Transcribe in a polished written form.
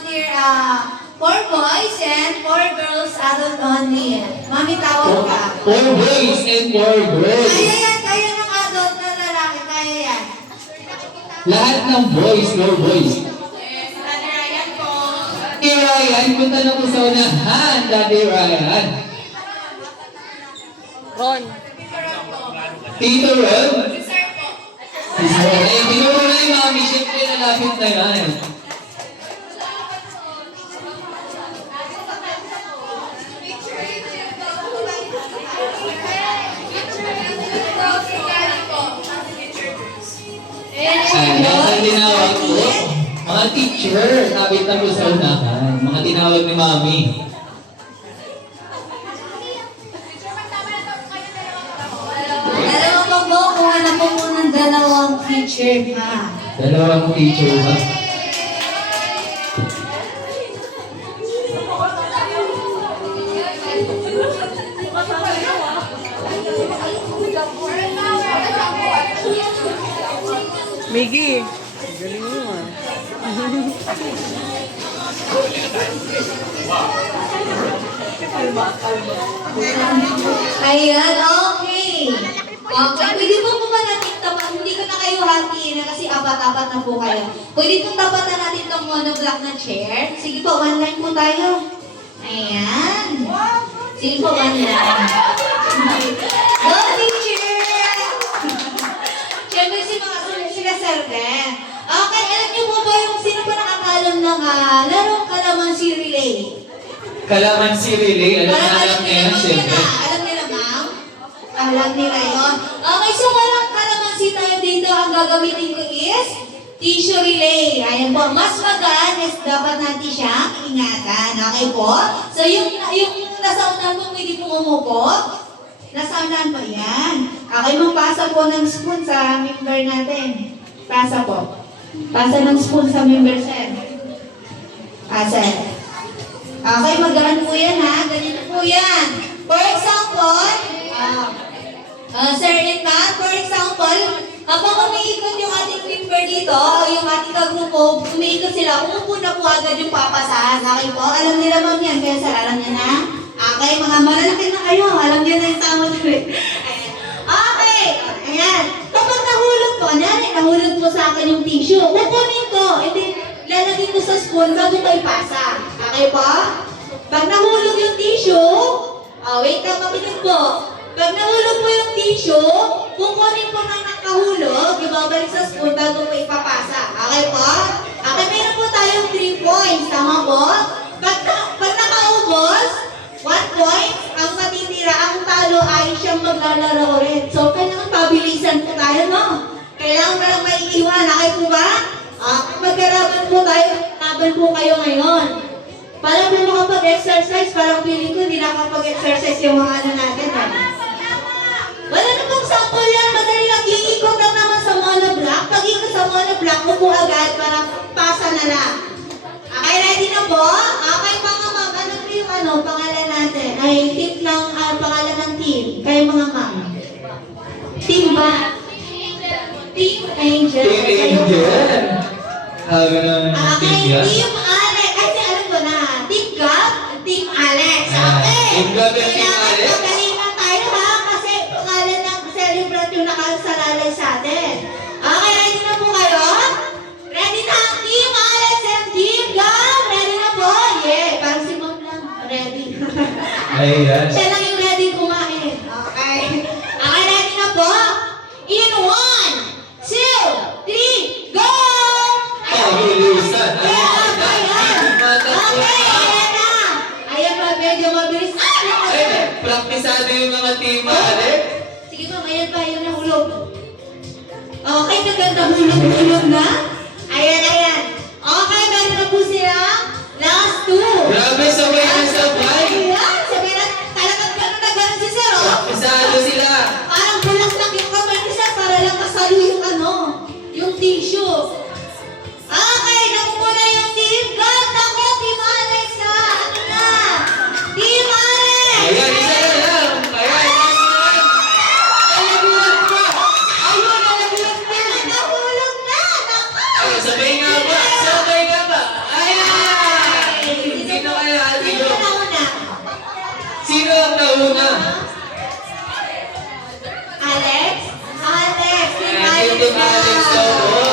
volunteer 4 boys and 4 girls adult only. Mami, tawag ka. 4 boys and 4 girls. Kaya yan, kaya ng adult na lalaki, kaya yan. Lahat ng boys, 4 boys. Yes, Daddy Ryan po. Daddy Ryan, punta na po sa unahan, Daddy Ryan. Ron. Tito Ron. Sir po. Eh, tinuro na yung mami, syempre nalapit na yan. Ayan, ang tinawag po, mga teacher, tapit na po sa unahan. Mga tinawag ni mami. Dalawa pa po, kung alam po po ng dalawang teacher pa. Dalawang teacher ba? Miggy. Galing mo ah. Ayan, okay. Okay, pwede po ba natin tapat? Hindi ko na kayo hatiin na kasi apat-apat na po kayo. Pwede pong tapatan natin itong monoblock na chair. Sige po, one line po tayo. Ayan. Sige po, one line. Go, teacher! Siyempre sila serven. Okay, alam niyo po ba yung sino pa nakakalam ng larong kalamansi relay? Kalamansi relay, alam niya yan, syempre. Alam nila, ma'am? Alam nila yun. Okay, so walang kalamansi tayo dito. Ang gagamitin ko is tissue relay. Ayan po. Mas magaan is dapat natin siyang ingatan. Okay po? So yung nasa unahan po, pwede pong umupo. Nasa unahan po yan. Okay, magpasa po ng spoon sa member natin. Pasa po. Pasa ng spoon sa member, sir. Pasa. Okay, magaan po yan ha. Ganito po yan. For example, Sir and ma'am, for example, habang umiikot yung ating member dito, o yung ating kagrupo, umiikot sila, umupo na po agad yung papasahan. Okay po? Alam nila ma'am yan. Kaya sir, alam niya na? Okay, mga malalaki na kayo. Alam niya na yung tama tuloy. Okay, ayan. Kapag nahulog po, nahulog po sa akin yung tissue. Kukunin ko, lalagay ko sa spoon bago ko ipasa. Okay po? Pag nahulog yung tissue, wait lang, makinig po. Pag nahulog po yung tissue, kukunin po ng nakahulog, ibabalik sa spoon bago ko ipapasa. Okay po? Okay, meron po tayong 3 points. Tama po? Pag nakaubos, 1 point, ang matitira, ang talo ay siyang maglalaro ulit. So, kailangan pabilisan po tayo, no? Kailangan pa lang maiiwan. Okay po ba? Magkaraban po tayo, laban po kayo ngayon. Para po makapag-exercise, parang feeling ko hindi nakapag-exercise yung mga ano natin. Wala na pong sample yan, madali lang, iikot lang naman sa monoblock. Pag ikot sa monoblock, upo agad para pasa na lang. Okay, ready na po? Okay, mga ma'am, ano po yung pangalan natin? Ay, team ng, pangalan ng team. Kayo mga ma'am. Team ba? Team Angel. Team Angel. Sabi naman ng Okay, team yan. Team Alex. Kasi alam ko na. Team Gab, Team Alex. Okay. Team Gab and Team Alex. Magalingan tayo ha. Kasi pangalan ng celebrant yung nakasalalay sa atin. Okay, ready na po kayo? Ready na ang Team Alex and Team Gab? Ready na po? Yeah. Parang si Mom lang. Ready. Ayan. Siya lang yung ready kumain. Okay. Okay, ready na po? In 1, 2, 3, go! Pabilisan. Okay, ayan na. Ayan ba, medyo mabilis. Praktisado yung mga team, Alex. Sige ma'am, ayan pa, ayan na hulog. Okay, naganda hulog-hulog na. Ayan. Okay, meron na po sila. Last 2. Grabe, sabay na sabay. Ayan, sabi na, talagang gano'n na gano'n si Sir, oh. Praktisado sila. Parang bulas-lak yung kamay ni Sir para lang masalo yung yung tissue. Okay, namumula yung team. God, ako, Team Alex na. Ano na? Team Alex! Ayan, isa na lang. Ayan. Nalaglag pa. Ayun, nalaglag na. Nahulog na. Nako. Ay, sabay nga Team Alex daw po.